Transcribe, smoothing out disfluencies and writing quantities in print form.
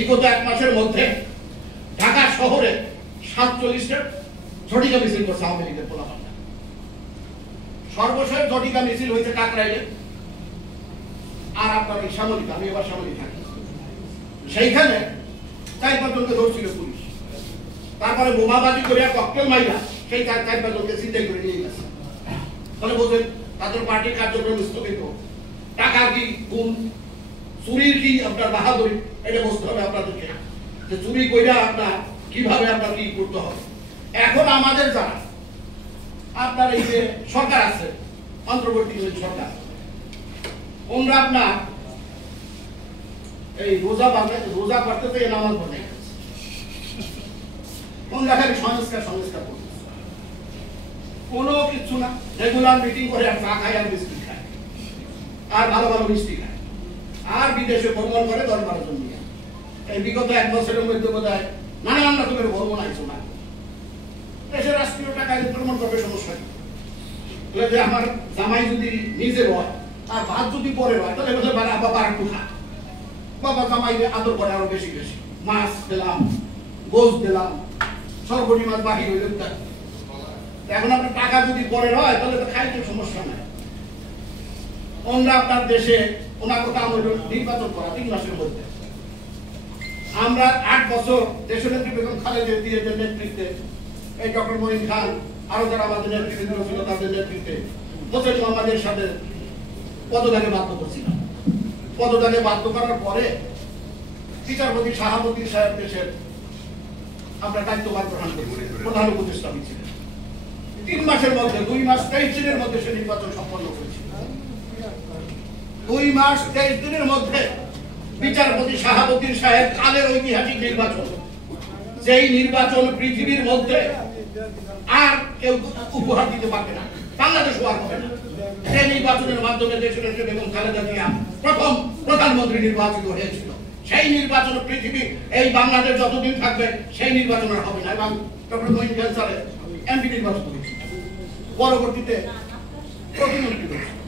বিগত 1 মাসের মধ্যে ঢাকা শহরে 47টা ঝটিকা মিছিল করছে আওয়ামী লীগের পোলাপানরা। সর্বশেষ ঝটিকা মিছিল হয়েছে কাকরাইলে আর আপনার এই শ্যামলীতে, আমি এবার শ্যামলী থাকি, সেইখানে 4-5 জনকে ধরছিল পুলিশ, তারপরে বোমাবাজি করে ককটেল মাইরা সেই 4-5 জনকে সিদ্ধাই করে নিয়ে গেছে। তাহলে বলছেন তাদের পার্টির কার্যক্রম স্থগিত, টাকা কি গুম, চুরির কি আপনার বাহাদুরি, এটা বুঝতে হবে আপনাদেরকে যে চুরি কইরা আপনার কিভাবে আপনার কি করতে হবে। এখন আমাদের যারা আপনার এই যে সরকার আছে, অন্তর্বর্তীকালীন সরকার, ওনারা আপনার এই রোজা করতে নামাজ পড়ে ওনারা খালি সংস্কার করতে, কোনো কিছু না, রেগুলার মিটিং করে আর চা খায় আর বিস্কুট খায় আর ভালো ভালো মিষ্টি খায় আর বিদেশে ভ্রমণ করে 10-12 জন নিয়ে। এই বিগত 1 বছরের মধ্যে বোধহয় নানান রকমের ভ্রমণ আইছো না। দেশের রাষ্ট্রীয় টাকায় ভ্রমণ করবে, সমস্যা কি? যে আমার জামাই যদি নিজে হয় আর ভাত যদি পরে হয়, তাহলে বোধহয় বাবা আর একটু খা, বাবা জামাই আদর করে আরো বেশি বেশি, মাছ দিলাম, গোস দিলাম, সরবরি মাছ বাকি হইলে। এখন আপনার টাকা যদি পরে হয় তাহলে তো খাইতে সমস্যা নাই। ওনারা আপনার দেশে ওনার কথা আমাদের নির্বাচন করা 3 মাসের মধ্যে, আমরা 8 বছর দেশনেত্রী বেগম খালেদা জিয়ার নেতৃত্বে, এই ডক্টর মঈন খান আরো যারা আমাদের নেতৃত্ব ছিল তাদের নেতৃত্বে হোসেন মোহাম্মদের সাথে পদত্যাগে বাধ্য করছিলাম। পদত্যাগে বাধ্য করার পরে বিচারপতি শাহাবুদ্দিন সাহেব দেশের আমরা দায়িত্বভার গ্রহণ করি, প্রধান উপদেষ্টা ছিলেন। 3 মাসের মধ্যে 2 মাস 23 দিনের মধ্যে সে নির্বাচন সম্পন্ন করেছিল। 2 মাস 23 দিনের মধ্যে বিচারপতি শাহাবুদ্দিন সাহেব কালের ঐতিহাসিক নির্বাচন, যেই নির্বাচন পৃথিবীর মধ্যে আর কেউ উপহার দিতে পারবে না, বাংলাদেশ আর হবে না। সেই নির্বাচনের মাধ্যমে দেশের বেগম খালেদা জিয়া প্রথম প্রধানমন্ত্রী নির্বাচিত হয়েছিল। সেই নির্বাচন পৃথিবী এই বাংলাদেশ যতদিন থাকবে সেই নির্বাচন আর হবে না। এবং ডক্টর মঈন খান স্যারের এমপি নির্বাচন হয়েছিল, পরবর্তীতে প্রতিমন্ত্রী হয়েছিল।